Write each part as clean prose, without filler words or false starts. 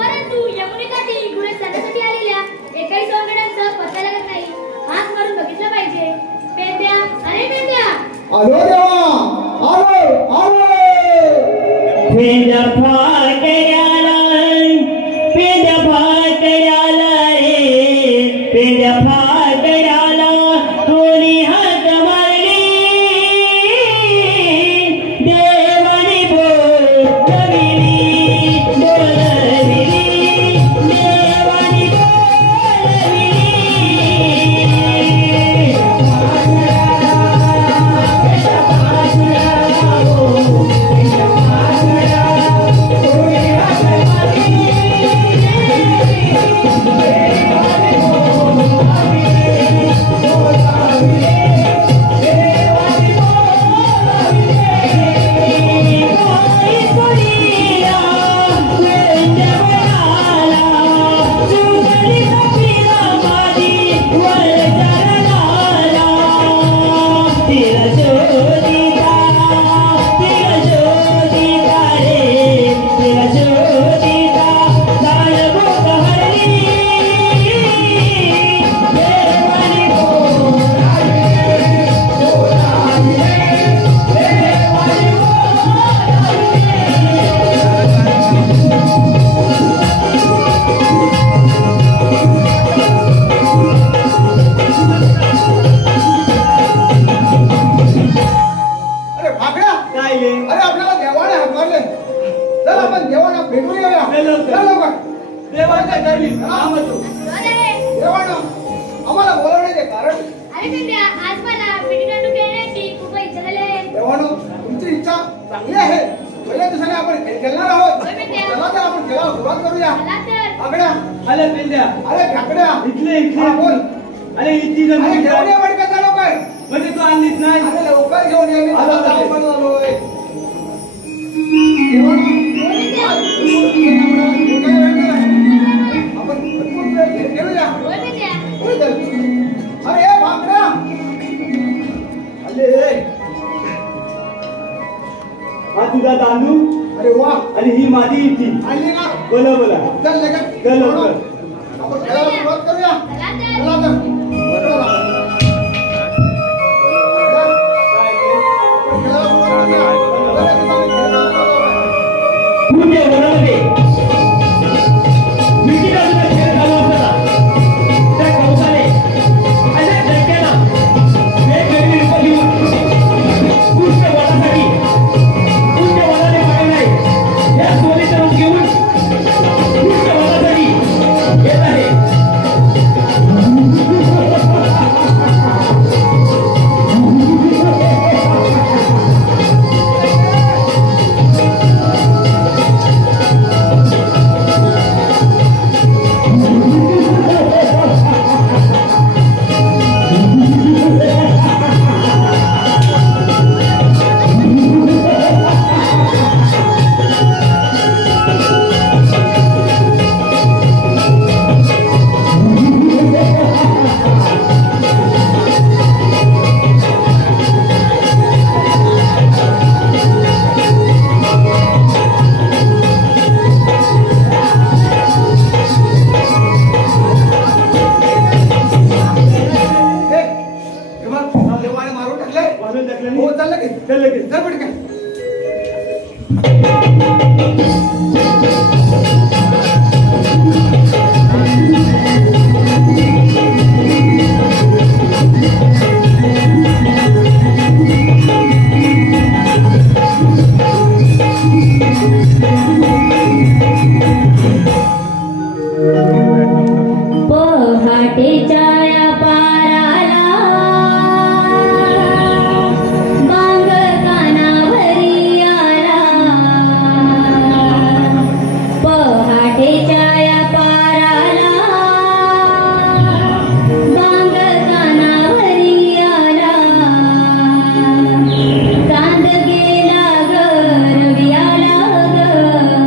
परंतु यमुनेकाठी गुळे सणासाठी आलेल्या एकाही सोंगड्यांचा पत्ता लागत नाही. हात मारून बघितलं पाहिजे. पेंद्या, अरे पेंद्या, आलो देवा, आलो आलो. पेंद्या फाटल्याला, पेंद्या फाटल्याला रे, पेंद्या फाटल्याला कोणी हात मारली. देवाने बोलविली, बोलविली, देवाने बोलविली. आम्हाला बोलवण्याचे कारण? अरे पेंद्या, आज मला विटीदांडू खेळण्याची खूप इच्छा झाली आहे. देवानो, तुमची इच्छा चांगली आहे. पहिल्या दिवसाने आपण खेळ खेळणार आहोत. चला तर आपण खेळायला सुरुवात करूया. चला तर. आगड्या, अरे पेंद्या, अरे ढाकड्या, इथले हा, बोल. अरे इतकी जण अरे घेऊन ये बडक्याचा लोक आहे. म्हणजे तू आणलीच नाही. अरे लवकर घेऊन ये, मी आलो, तुला आलो. जाऊन आलोय. देवानो, आपण भरपूर वेळ खेळ खेळूया. होय पेंद्या. होय तर. अरे ए भाकऱ्या, अरे हा तुझा तांदूळ अरे वा, आणि ही माझी इथी. आणली ना? बोला बोला. चल लगेच. चल लवकर. आपण खेळायला सुरुवात करूया. चला तर. चला तर. चला. आपण खेळायला सुरुवात करूया. बऱ्याच दिवसांनी खेळायला आलो आहे. पुढच्या वनामध्ये विटीदांडूचा खेळ चालू असताना त्या कौसाने अशा धक्क्याला वेगवेगळी रूपं घेऊन पुष्य वनासाठी पुष्य वनाने पाठवले. या सोनेचं रूप घेऊन पुष्य वनासाठी येत आहे. देवाने मारून टाकले. वाजून टाकलं हो, नाही. चल लगेच. चल लगेच. चल पटकन. पहाटेच्या या पाराला बांग कानावरी आला. पहाटेच्या या पाराला बांग कानावरी आला. चांद गेला ग रवी आला ग.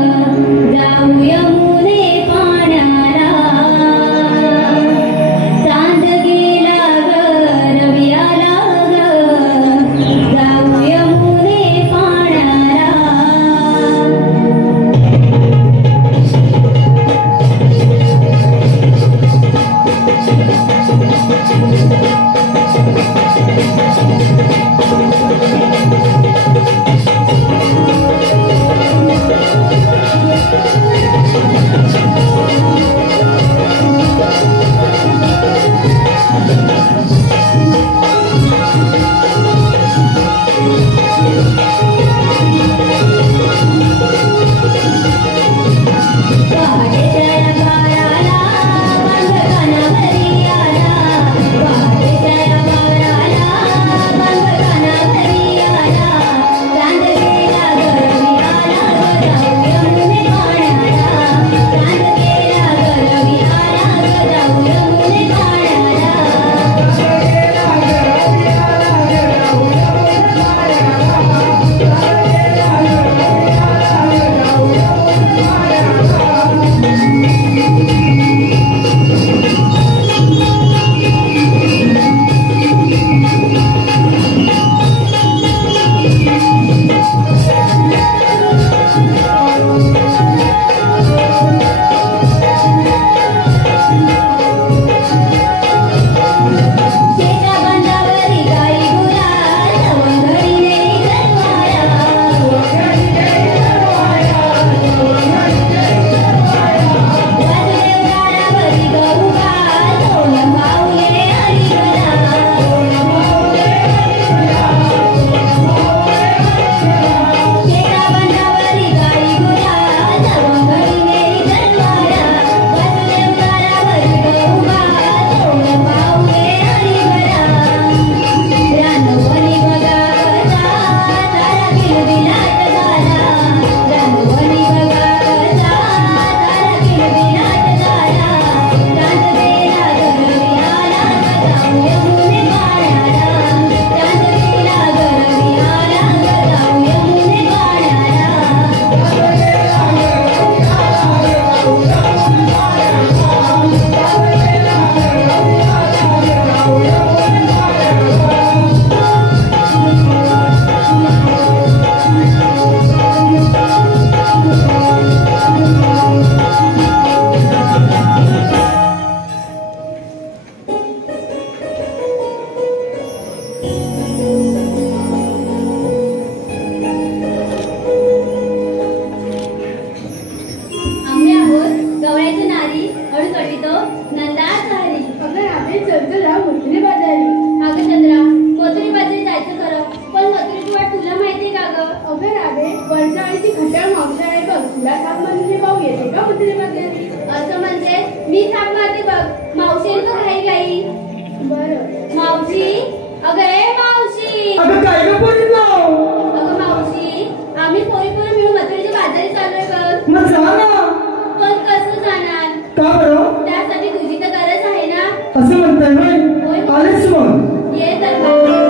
कुठल्या मावशी आहे बघ, तुला थाप म्हणजे भाऊ येते का म्हणते असं म्हणजे मी थाप मारते बघ, मावशी तू घाई घाई. बरं मावशी, अगं ए मावशी. अगं काय ग पोरींनो? अगं मावशी, आम्ही पोरी मिळून मथुरेच्या बाजारी चाललोय बघ. मग जा ना. पण कसं जाणार? का बरं? त्यासाठी तुझी तर गरज आहे ना. असं म्हणताय होय? आलेच मग. ये तर मग.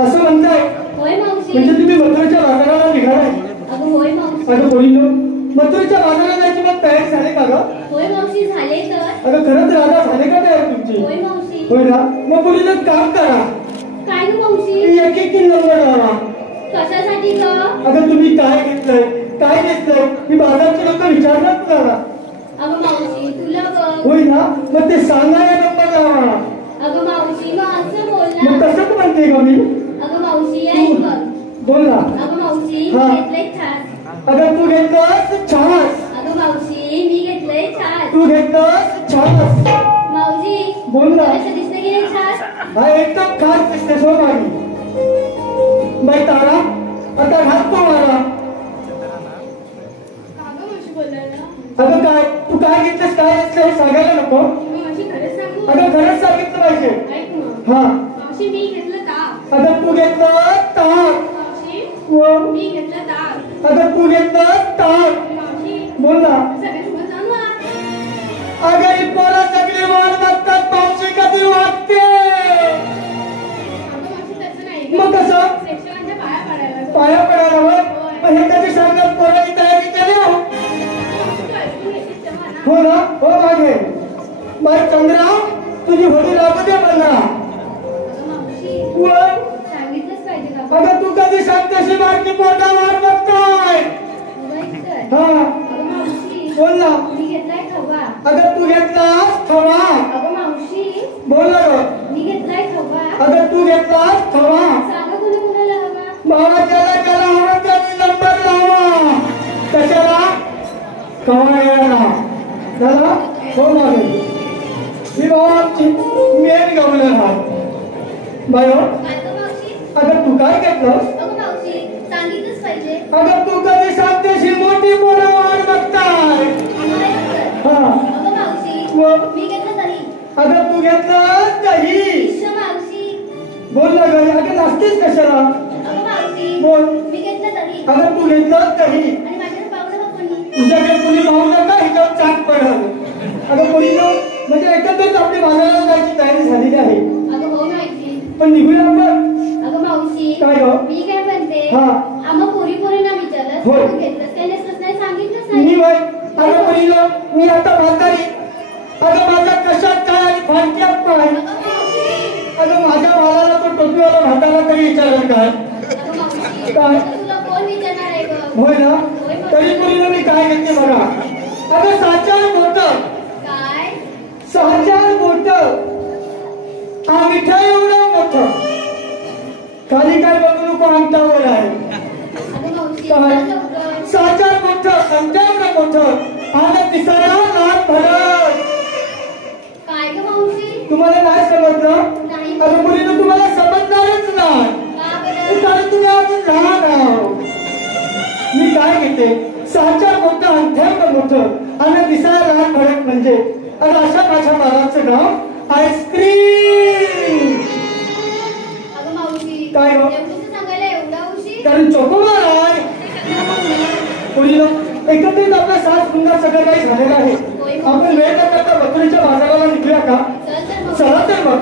असं म्हणताय? होय मावशी. म्हणजे तुम्ही मथुरेच्या बाजाराला निघालाय? अगं होय मावशी. अगं बोलिनो, मथुरेच्या बाजाराला जायची मग तयारी झाली का गं? होय मावशी, झाले तर. अगं खरंच राधा झाले का तयार तुमची? होय मावशी. होय ना, मग बोलिनो काम करा. काय ग मावशी? एक एक नंबर लावा. कशासाठी ग? अगं तुम्ही काय घेतलंय काय घेतलंय मी बाजारचे लोक विचारणार तुला. अगं मावशी तुला ग. होय ना, मग ते सांगायला नंबर लावा. अगं मावशी मग असं बोल मग ना. तसंच म्हणते का मी? अगं मावशी ऐक बघ. बोल ना. अगं मावशी हा. मी घेतलंय छास. अगं तू घेतलंस छास. अगं मावशी मी घेतलंय छास. तू घेतलंस छास. मावशी बोल ना. कसं दिसतं की नाही छास? हा एकदम खास दिसते सो मागी. बाई तारा आता हात तो मारा. अगं मावशी बोलायला. अगं काय तू काय घेतलंस काय घेतलं हे सांगायला नको. मावशी खरंच सांगू? अगं खरंच सांगितलं पाहिजे. ऐक मग. हा. मावशी मी घेतलं ताक. अगं तू घेतलं ताक. मावशी व मी घेतलं ताक. अगं तू घेतलं ताक. मावशी बोल ना. सगळ्यांसोबत जाऊ ना. अगं ही पोरं सगळी वाट बघतात मावशी कधी वाटते. अगं मावशी तसं नाही. मग कसं? प्रेक्षकांच्या पाया पडायला. पाया पडायला हवं. मग हे कधी सांगत पोराची तयारी केली हो? मावशी तू ऐकून घेशील तेव्हा ना. हो ना हो मागे. बाई चंद्रा तुझी होडी लागू दे मला. अगं मावशी व सांगितलंच पाहिजे का? अगं तू कधी सांगतेशी बारकी पोटा वाट बघताय. बाई तर. हा अगं मावशी बोल ना. मी घेतलाय खवा. अगं तू घेतलास खवा. अगं मावशी बोल ना गं. मी घेतलाय खवा. अगं तू घेतलास खवा. सांगा कुणाला हवा? बाबा ज्याला हवा त्याने नंबर लावा. कशाला? खवा घ्यायला झाला हो मागे. मी बाबा मेन गवलं हा बाय हो. अगं तू काय घेतलं? अगं मावशी सांगितलंच पाहिजे. अगं तू कधी सांगतेस ही मोठी पोरं वाट बघताय. हा अगं मावशी मग? मी घेतलं दही. अगं तू घेतलं दही. इश्श मावशी. बोल ना गं, अगं नाचतेस कशाला? अगं मावशी बोल. मी घेतलं दही. अगं तू घेतलं दही. आणि माझ्याकडे पाहुणं बघ कोणी. तुझ्याकडे कुणी पाहुणं का हिच्यावर चाक पडल. अगं मुलीनं म्हणजे एकंदरीत आपली बाजाराला जायची तयारी झालेली आहे. अगं हो माहिती. पण निघूया आपण. अगं मावशी काय गं? मी काय म्हणते हा. आम्हा पोरीना विचारलं होय. तू घेतलंस काय नसलंस नाही सांगितलंच मी नाही. वय अगं मुलीला मी आता म्हातारी. अगं माझा कशात काय आणि फाटक्यात पाय. अगं मावशी. अगं माझ्या बाळाला तो टोपीवाला भाताला तरी विचारलं काय? अगं मावशी काय? तुला कोण विचारणार आहे गं? होय ना? तरी मुलीला मी काय घेते बघा. अगं 6-4 बोटं. काय? 6-4 बोटं. मिठाई एवढं मोठं. खाली काय बघू नको अंगठावर आहे. अगं मावशी काय? चल लवकर. 6-4 मोठं अंगठा एवढं मोठं आणि दिसायला लाल भडक. काय गं मावशी? तुम्हाला नाही समजलं? नाही. अगं मुलीनं तुम्हाला समजणारच नाही. का बरं? कारण तुम्ही अजून लहान आहात. मी काय घेते 6-4 मोठं अंगठा एवढं मोठं आणि दिसायला लाल भडक म्हणजे आणि अशा माझ्या बाळाचं नाव आईस्क्रीम. अगं मावशी काय गं? एवढंच सांगायला एवढा उशीर? कारण चोकोबार आहे. मुलीनं एकत्रित आपला 7 शृंगार सगळं काही झालेलं आहे. आपण वेळ न करता मथुरेच्या बाजाराला निघूया का? चल तर मग. चला तर मग.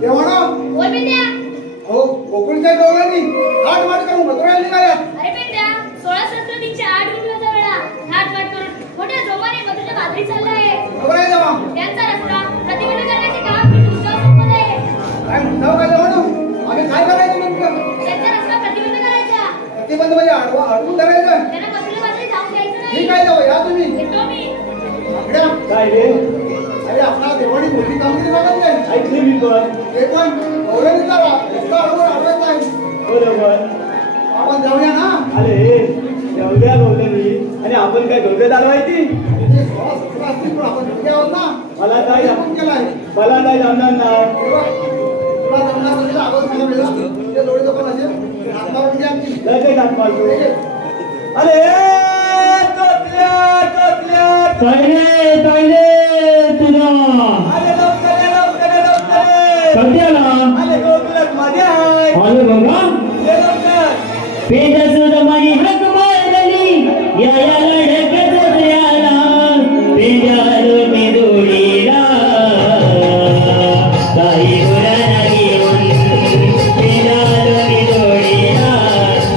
देवाणा बोल बेट्या. हो गोकुळच्या डोळ्यांनी आठ वाट करून मथुराला निघाल्या. अरे बेट्या 16-17 8 उठल्याचा वेळा हात वाट करून मोठ्या जोमाने मधुच्या बाजरी चाललाय. खबर आहे देवा? त्यांचा रस्ता प्रतिबंध करण्याचे काम मी तुमच्यावर सोपवलं आहे. काय म्हणताव काय देवाणा? आम्ही काय करायचं म्हणतो? त्यांचा रस्ता प्रतिबंध करायचा. प्रतिबंध म्हणजे अडवून धरायचं. त्यांना मधुच्या बाजरी जाऊन द्यायचं नाही. ठीक आहे देवा, या तुम्ही. येतो मी. आकड्या काय रे अरे आपला देवाणी मोठी कामगिरी बघत नाही. ऐकली मी पण. ते पण गौरवणीचा रस्ता अडवत नाही. बरोबर. आपण जाऊया ना. अरे एवढ्या बोलली आणि आपण काय डोक्यात आलवायची. ते 16-17 असतील पण आपण दोघे आहोत ना. मला काय फोन केलाय. मला काय जमणार नाही. हे बघ, तुला जमणार नसेल तर आवाज सांगा वेळा. ते डोळे जपून असेल हातमारून घ्या आमची. लगेच हात मारतो. अरे तोतल्या तोतल्या पहिले तुला अरे लवकर ये, लवकर ये, लवकर ये. सध्याला अरे गोकुळात मध्ये आहे. आलो बघा ये लवकर. पेजा सुद्धा माझी हक मारली या लढ्यात दुसऱ्याला पेजालो मी दोडीला काही गुराना घेऊन पेजालो मी दोडीला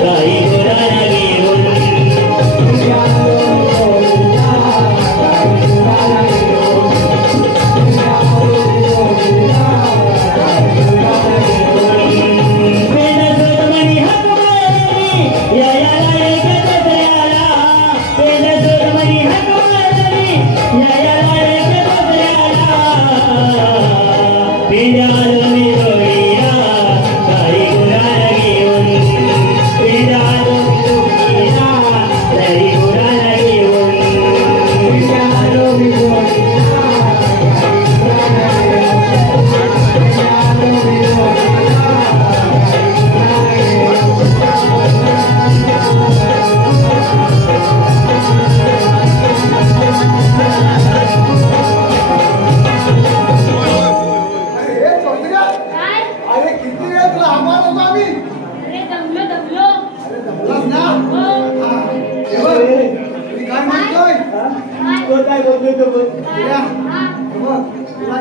काही गुराना घेऊन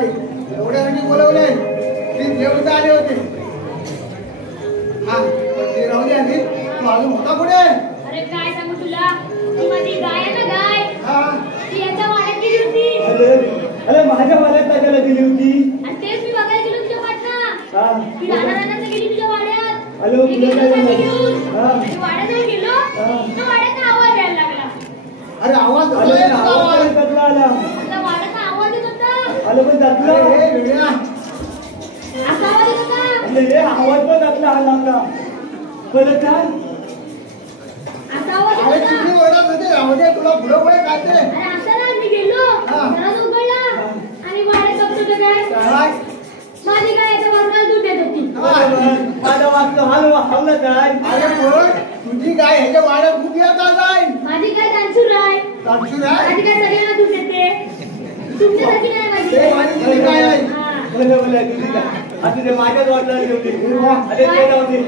एवढ्यासाठी बोलवले ते देवता आले होते. हा ते राहू दे आधी. तू अजून होता पुढे. अरे काय सांगू तुला ती माझी गाय आहे ना गाय हा ती याच्या वाड्यात गेली होती अरे माझ्या वाड्यात टाकायला दिली होती. आणि तेच मी बघायला गेलो तुझ्या पाठना. हा ती राहणार गेली तुझ्या वाड्यात. अरे मी तुला गेलो काय त्यांनी झालं? घेऊन. हा. ती परत काय असा आवाज अरे येतो किती ना. ओरडत होते राहू दे तुला पुढं पुढे काय ते अरे असं ना मी गेलो हा. घरात उघडला आणि वाड्यात बघतो तर काय काय माझी गाय आता वरुणाला दूध देत होती. माझा वाचतो हल्ला काय अरे पण तुझी गाय ह्याच्या वाड्यात खूप येता जाईल माझी गाय दानशूर आहे. तापशूर आहे माझी गाय सगळ्यांना दूध देते. तुमच्यासाठी नाही माझी ते गाय. माझी तुझी गाय आहे हा. आता ते माझ्याच वाटला ठेवली वा. अरे ते नव्हते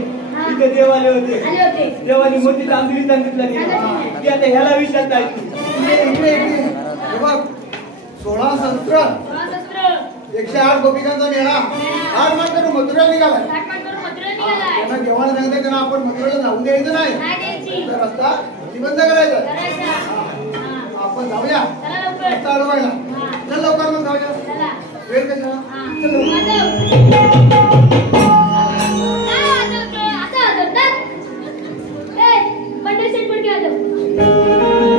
तिथे देव आले होते आले होते. देवानी मोठी तांदळी सांगितलं ती आता ह्याला विचारत आहे इकडे इकडे इकडे हे बघ 16 शस्त्र हा, शस्त्र. 108 गोपिकांचा मेळा 8 मात्र मथुरा निघालाय ताटपाट करून मथुरेला निघालाय. त्यांना देवाला सांगते त्यांना आपण मथुरेला जाऊन द्यायचं नाही नाही द्यायची. तर रस्ता जिवंत करायचा करायचा. हा. आपण जाऊया चला लवकर. रस्ता अडवायला हा. चल लवकर मग जाऊया चला. वेळ कशाला हा. चल लवकर. वाजव. काय वाजवतोय? असं वाजवतात? ए, पंढरी शेठ पडकी वाजव.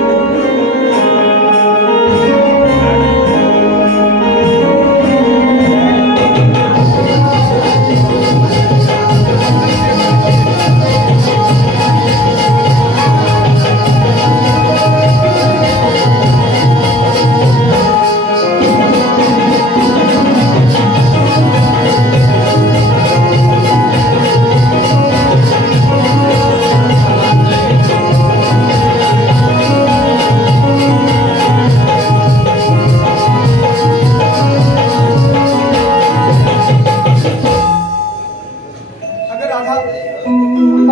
अगं राधा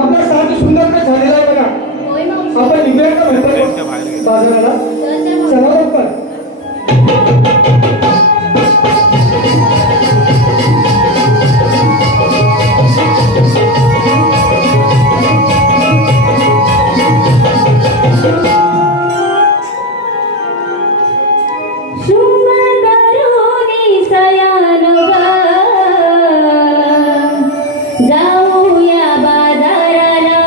आपला साथ सुंदर काय झालेला आहे बघा. होय मावशी. आपण निघूया का म्हणतो बाजाराला चल त्या मावशी. चला लवकर. शुभ करुणी सयान जाऊया बाजाराला.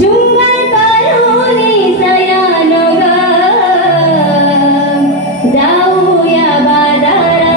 शुभ करुणी सयान जाऊया बाजाराला.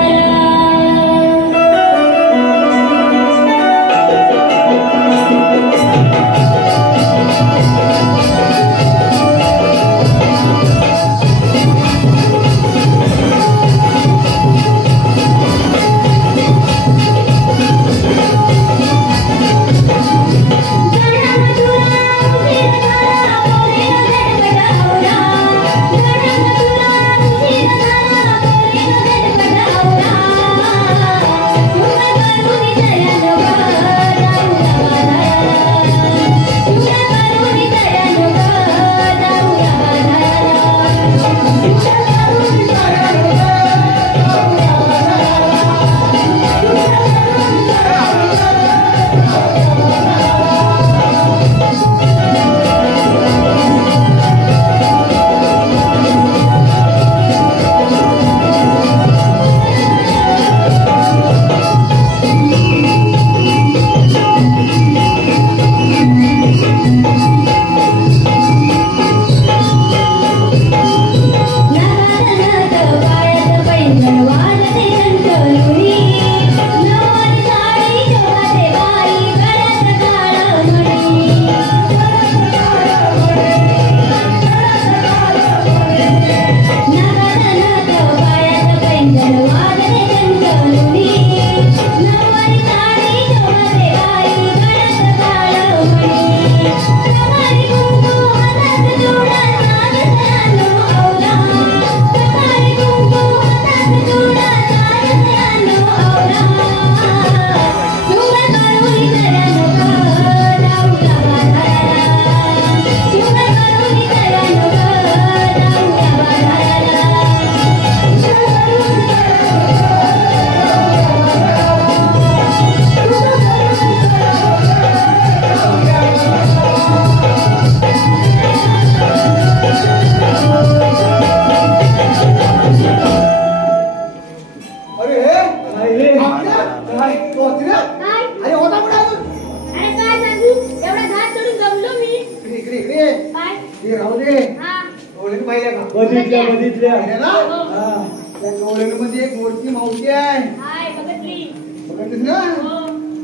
हे राहू दे हा. डोळ्याने पाहिल्या का बघितल्या बघितल्या पाहिल्या ना हो. हा त्या डोळ्यामध्ये एक मोठी मावशी आहे हाय, बघितली. बघितलीस ना हो.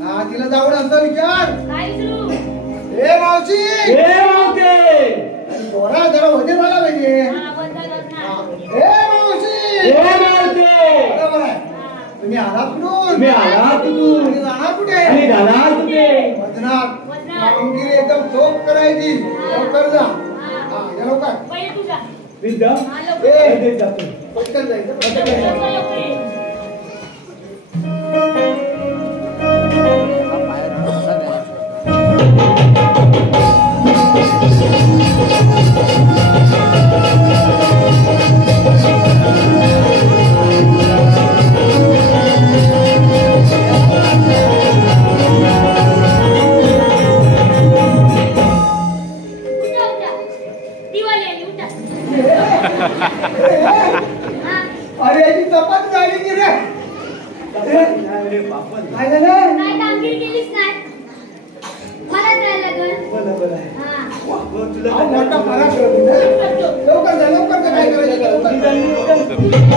हा हा तिला जाऊन असं विचार. काय विचारू? ए मावशी ए मावते थोडा जरा मध्ये झाला पाहिजे. हा, बंद हा. ना. ए मावशी ए मावते बरोबर आहे. तुम्ही आलात कुठून? मी आला कुठून? तुम्ही जाणार कुठे? आणि जाणार कुठे? वदनात. वदनात. कामगिरी एकदम चोख करायची. लवकर जा. हा. हा या लवकर. पहिले तू जा. विद्या हा, लवकर. ए लगेच जातो. पटकन जायचं पटकन लवकर, जायचं. लवकर, लवकर ये. उठा, उठा. दिवाळी आली, उठा. हा. अरे याची चपात झाली की रे. अरे बापा काय झालं? काय कामगिरी केलीस नाही? मला जायला लागल. बरोबर आहे. हा. तुला हा मोठा फरक आहे. लवकर जा लवकर जा. काय करायचं लवकर जा.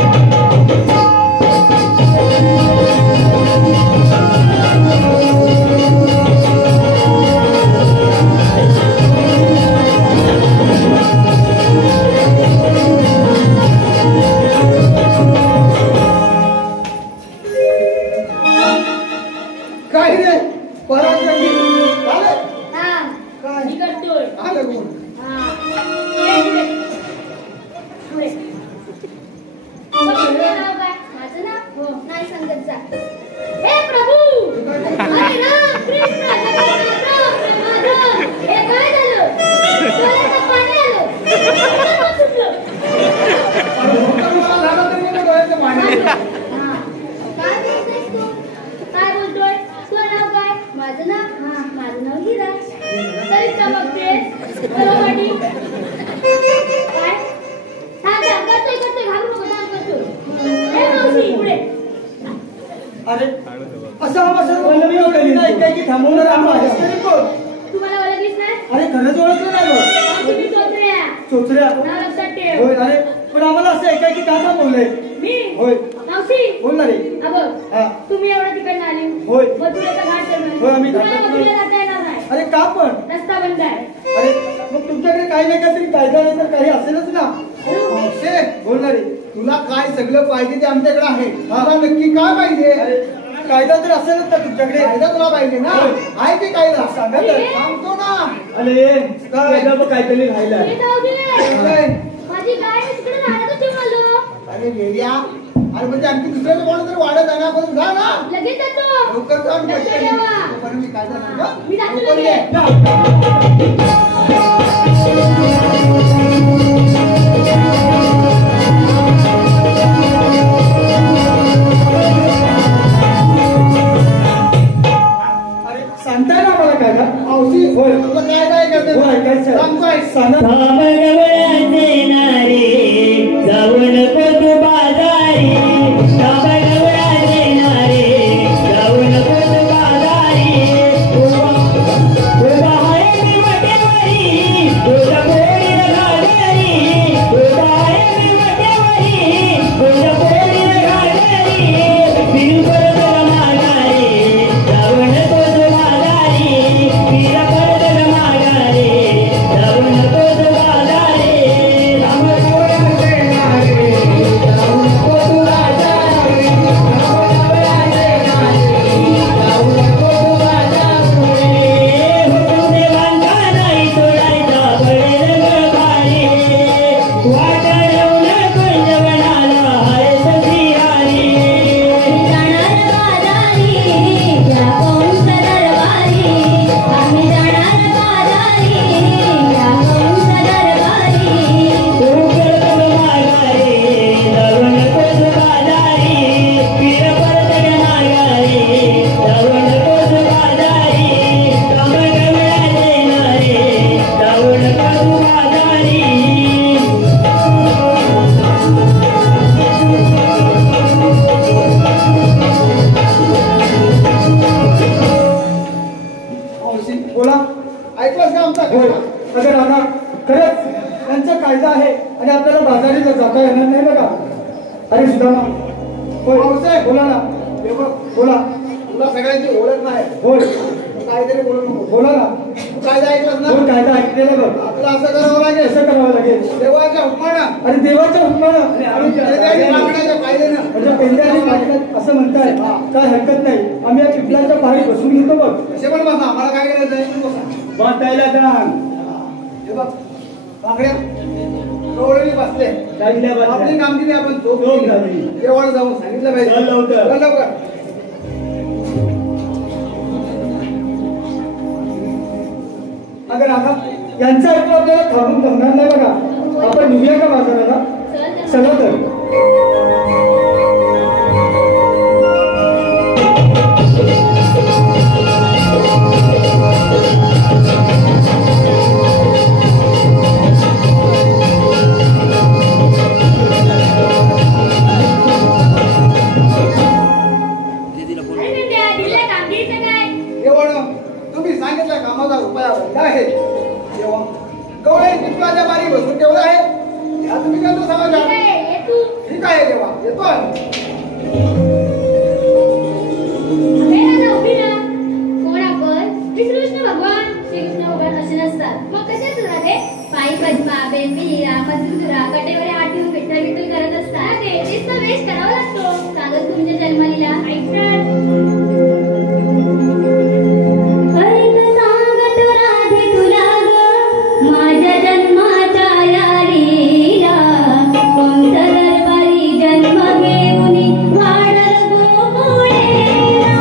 काय रे पराक्रमी झालं? हा. काय? मी करतोय. आलं कोण? हा. पुढे, पुढे. पुढे. मग तुझं नाव काय? माझं नाव? हो. नाही सांगत जा. हे प्रभू! हरे राम, कृष्ण, जगन्नाथ, राम, हे काय झालं? डोळ्यात पाणी आलं. डोळ्यात सुटलं. अरे मोठा मला झालं तर मला डोळ्याचं पाणी आलं. हा. काय बोलतोयस तू? काय बोलतोय? तुझं नाव काय? माझं नाव? हा, माझं नाव हिरा. तरी चमकतेस. बरोबर. काय? थांब, थांब. करतोय, घाबरू नको. थांब, करतोय. हे मावशी, पुढे. अरे असं आम्हा सर्व काय की थांबवणार आम्हाला तुम्हाला ओळखलीच नाही? अरे खरंच ओळखलं नाही बघ. मावशी, मी चोचऱ्या. चोचऱ्या नाव लक्षात ठेव. होय अरे पण आम्हाला असं ऐकाय की का थांबवलंय मी? होय मावशी, बोल ना रे अबं, हा तुम्ही एवढं तिकडनं आले. होय. मथुरेचा घाट करणार. होय, आम्ही तुम्हाला घाटात मथुरेला जाता येणार नाही. अरे का पण रस्ता बंद आहे. अरे मग तुमच्याकडे काही नाही काहीतरी कायदा नाही तर काही असेलच ना मावशे, बोल ना रे तुला काय सगळं पाहिजे ते आमच्याकडे आहे. हा. तुला नक्की काय पाहिजे? अरे कायदा तर असेलच ना तुमच्याकडे कायदा तुला पाहिजे ना? होय. आहे की कायदा? सांगा तर. सांगतो ना. अरे कायदा बघ काहीतरी राहिला तुम्ही जाऊ दे. काय? माझी गाय तिकडे राहण्याचं ठेवून आलो. अरे वेड्या, अरे म्हणजे आणखी दुसऱ्याचं कोण तरी वाढत आहे ना, पण जा ना. लगेच जातो. लवकर जा आणि लक्ष पटकन ये. ठेवा. बरं, मी कायदा सांगतो. हा, मी जातो लवकर ये. लगेच. अरे सांगताय ना मला कायदा मावशी, होय. तुला काय काय करते? हो ऐकायचं सांगतोय. सांगा थांबगवळ्यात येणारे जाऊ नको तू बाजारी थांबगवळ्यात येणारे जाऊ नको तू बाजारी उभा आहे मी वाटेवरी तुझ्या पोरीला घागरी उभा आहे मी वाटेवरी तुझ्या पोरीला घागरी फिरू परत माघारी जाऊ नको तू बाजारी फिरा परत माघारी जाऊ नको तू बाजारी थांबगवळ्यात येणारे जाऊ नको तू बाजारी थांबगवळ्यात येणारे जाऊ नको तू बाजारी हुकूम देवांचा नाही सोडायचा पडेल गळफारी वाटाळवलं कुंजवनाला हाय सखियारी जाणार बाजारी, या कंस दरबारी. आम्ही जाणार बाजारी, या कंस दरबारी. उघड माघारी जाऊ नको तू बाजारी फिर परत माघारी जाऊ नको तू बाजारी थांबगवळ्यात येणारे जाऊ नको तू बाजारी मावशी बोला ऐकलंस का आमचा होय कायदा? अगं दादा खरंच त्यांचा कायदा आहे आणि आपल्याला बाजारीला जाता येणार नाही बघा अरे सुदामा होय मावशी. बोला ना हे बघ, बोला तुला सगळ्यांची ओळख नाही होय तू काहीतरी बोलू नको बोला ना. तू कायदा ऐकलास ना होय कायदा ऐकलेला बघ. आपलं असं करावं लागेल कसं करावं लागेल. देवाच्या हुकमानं आणि देवाच्या हुकमानं कायद्याने मागण्याच्या कायद्यानं म्हणजे पेंड्याने मागण्यात असं म्हणताय काय हरकत नाही. आम्ही या पिपलाच्या पायी बसून घेतो बघ. कसे पण बसा मला काय करायचं आहे तू बसा बसायला सांग. हे बघ बाकड्या कवळणी बसले चांगल्या बसल्या. आपली कामगिरी आपण झोप झाली. देवाला जाऊन सांगितलं पाहिजे चल लवकर. चल लवकर अगं राधा यांचं ऐकून आपल्याला थांबून जमणार नाही बघा. आपण निघूया का बाजाराला. चला तर. तुम्ही सांगितल्या कामाचा रुपया बंद आहे तेव्हा कवळे पिंपळाच्या बारी बसून ठेवला आहे या तुम्ही काय समजा ठीक आहे देवा येतो श्रीकृष्ण भगवान असे नसतात मग कसे असतात ते पायी पद्मा बेंबीरा मधुरा कटेवरे हात ठेवून विठ्ठल विठ्ठल करत असतात तेच तर वेश करावा लागतो सांगत तुमच्या जन्मालीला ऐकतात माझ्या जन्माच्या यारीला कोणता दरबारी जन्म घेऊन वाढल गोकुळेला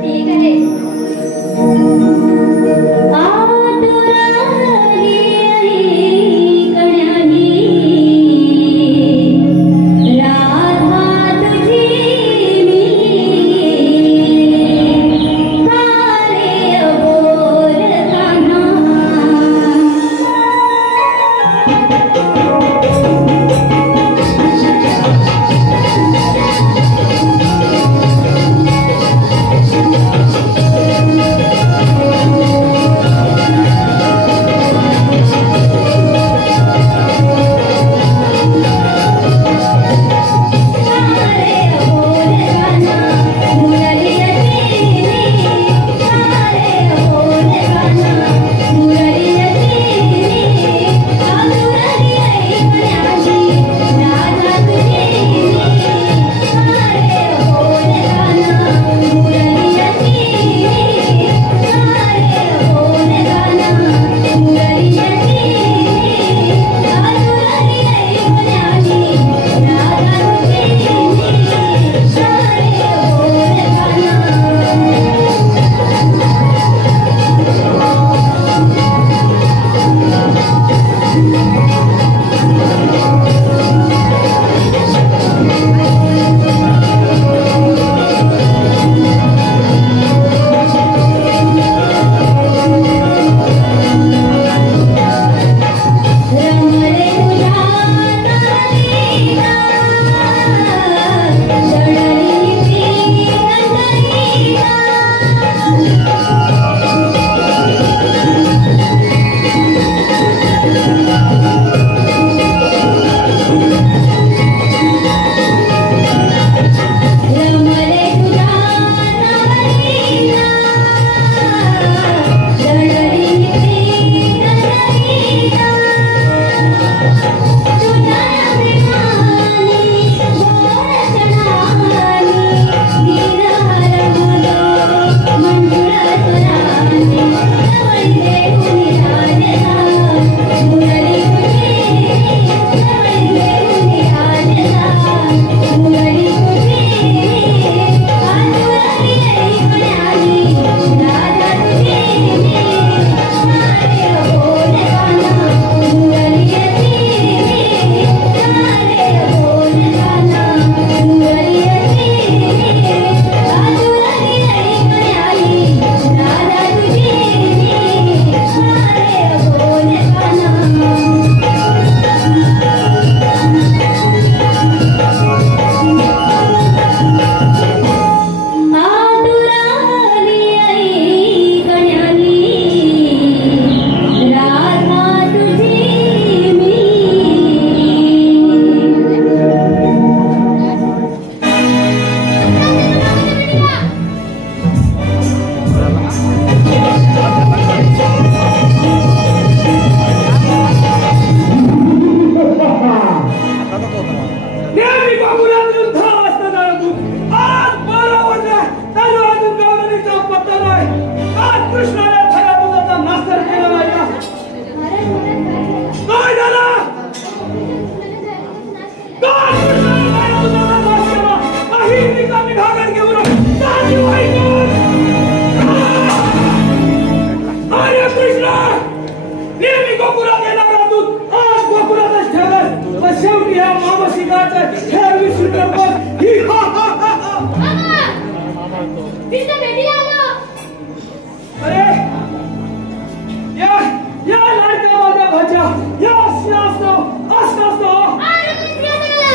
ठीक आहे मामाशी गाठ हे विसरू नकोस ही हा हा हा हा मामा मी तर भेटीला आलो अरे या लाडका माझा भाच्या या असतो अरे किती झाला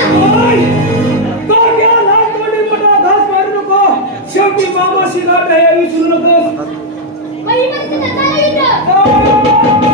तो क्या लाड कोणी पटा घास मारू नको शेवटी मामाशी गाठ हे विसरू नकोस मग ही पण झाला इथं